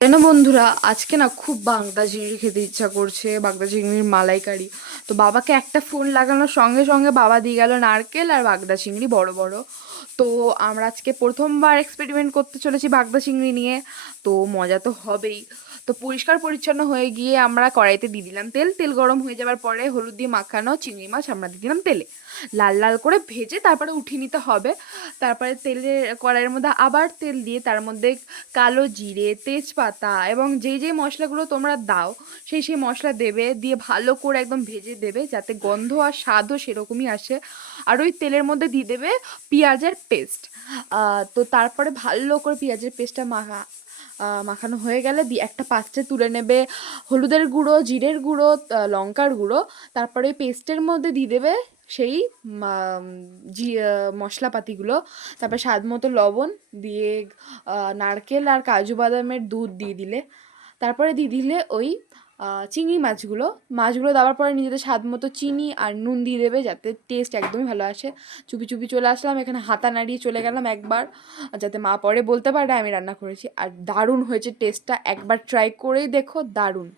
জানো বন্ধুরা, আজকে না খুব বাগদা চিংড়ি খেতে ইচ্ছা করছে, বাগদা চিংড়ির মালাইকারি। তো বাবাকে একটা ফোন লাগানোর সঙ্গে সঙ্গে বাবা দিয়ে গেল নারকেল আর বাগদা চিংড়ি বড় বড়। তো আমরা আজকে প্রথমবার এক্সপেরিমেন্ট করতে চলেছি বাগদা চিংড়ি নিয়ে। তো মজা তো হবেই। তো পরিষ্কার পরিচ্ছন্ন হয়ে গিয়ে আমরা কড়াইতে দিয়ে দিলাম তেল। তেল গরম হয়ে যাওয়ার পরে হলুদ দিয়ে মাখানো চিংড়ি মাছ আমরা দিয়ে দিলাম তেলে। লাল লাল করে ভেজে তারপরে উঠিয়ে নিতে হবে। তারপরে তেলের কড়াইয়ের মধ্যে আবার তেল দিয়ে তার মধ্যে কালো জিরে, তেজপাতা এবং যেই যেই মশলাগুলো তোমরা দাও সেই মশলা দেবে, দিয়ে ভালো করে একদম ভেজে দেবে যাতে গন্ধ আর স্বাদও সেরকমই আসে। আর ওই তেলের মধ্যে দিয়ে দেবে পেঁয়াজের পেস্ট। তো তারপরে ভালো করে পেঁয়াজের পেস্টটা মাখানো হয়ে গেলে দিয়ে একটা পাত্রে তুলে নেবে হলুদের গুঁড়ো, জিরের গুঁড়ো, লঙ্কার গুঁড়ো। তারপরে ওই পেস্টের মধ্যে দিয়ে দেবে সেই মশলাপাতিগুলো। তারপর স্বাদ মতো লবণ দিয়ে নারকেল আর কাজু বাদামের দুধ দিয়ে দিলে, তারপরে দিয়ে দিলে ওই চিংড়ি মাছগুলো। মাছগুলো দেওয়ার পরে নিজেদের স্বাদ মতো চিনি আর নুন দিয়ে দেবে যাতে টেস্ট একদমই ভালো আসে। চুপি চুপি চলে আসলাম এখানে, হাতা নাড়িয়ে চলে গেলাম একবার, যাতে মা পরে বলতে পারে আমি রান্না করেছি। আর দারুণ হয়েছে টেস্টটা, একবার ট্রাই করেই দেখো, দারুণ।